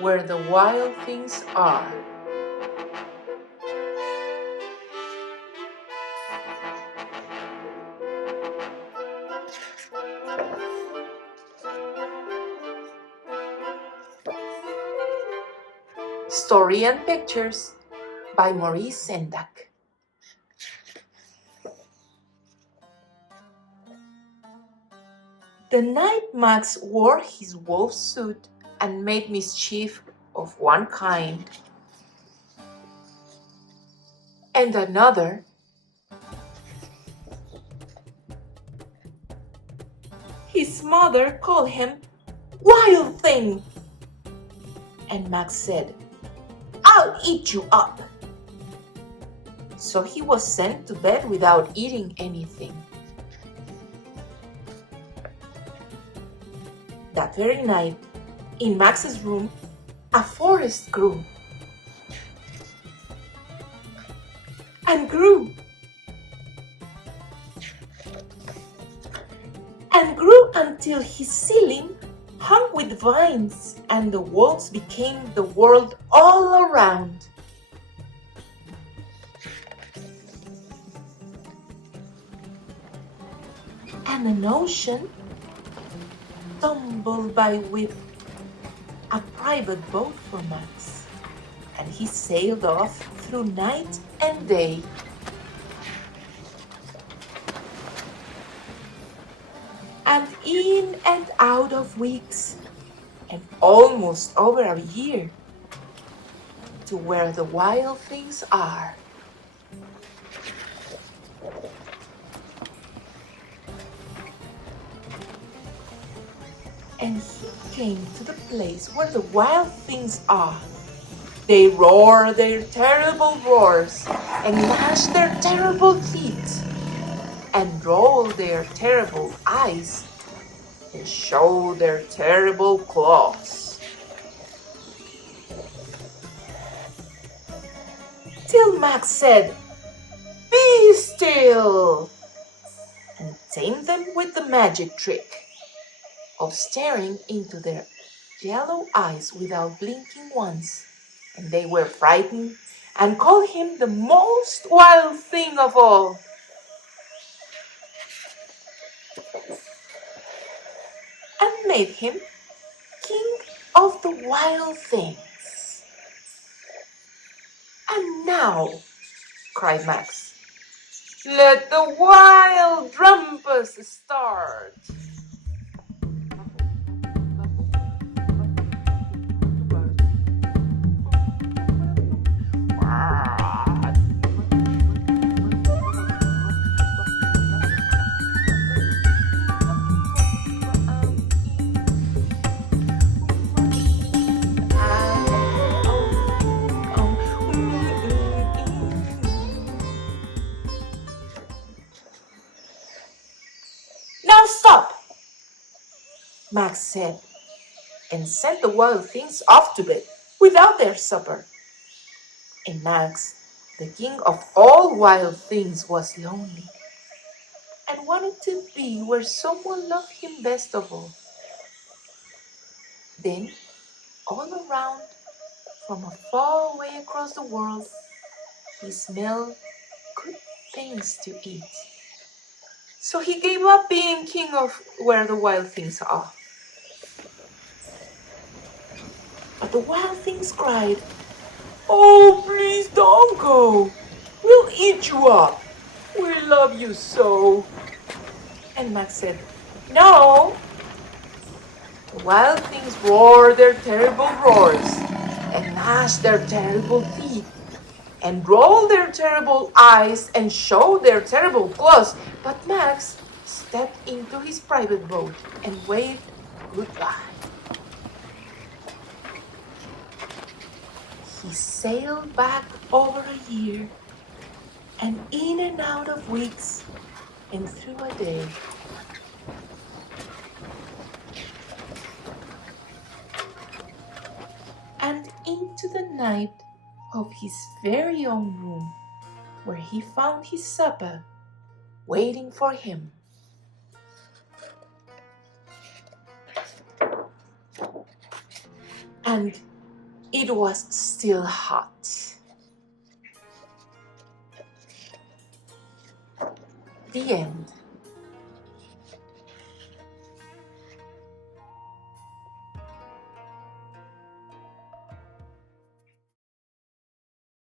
where the wild things are. Story and pictures by Maurice Sendak. The night Max wore his wolf suit and made mischief of one kind and another, his mother called him "Wild Thing," and Max said, "I'll eat you up." So he was sent to bed without eating anything. That very night, in Max's room, a forest grew and grew and grew until his ceiling hung with vines and the walls became the world all around. And an ocean tumbled by with a private boat for Max, and he sailed off through night and day. And in and out of weeks, and almost over a year, to where the wild things are. And he came to the place where the wild things are. They roar their terrible roars and gnash their terrible teeth and roll their terrible eyes and show their terrible claws. Till Max said, "Be still," and tamed them with the magic trick of staring into their yellow eyes without blinking once, and they were frightened and called him the most wild thing of all. And made him king of the wild things. "And now," cried Max, "let the wild rumpus start." "Now stop," Max said, and sent the wild things off to bed without their supper. And Max, the king of all wild things, was lonely and wanted to be where someone loved him best of all. Then, all around, from far away across the world, he smelled good things to eat. So he gave up being king of where the wild things are. But the wild things cried, "Oh, please don't go. We'll eat you up. We love you so." And Max said, "No." The wild things roared their terrible roars and gnashed their terrible teeth and rolled their terrible eyes and showed their terrible claws. But Max stepped into his private boat and waved goodbye. He sailed back over a year and in and out of weeks and through a day. And into the night of his very own room, where he found his supper waiting for him. And It was still hot. The end.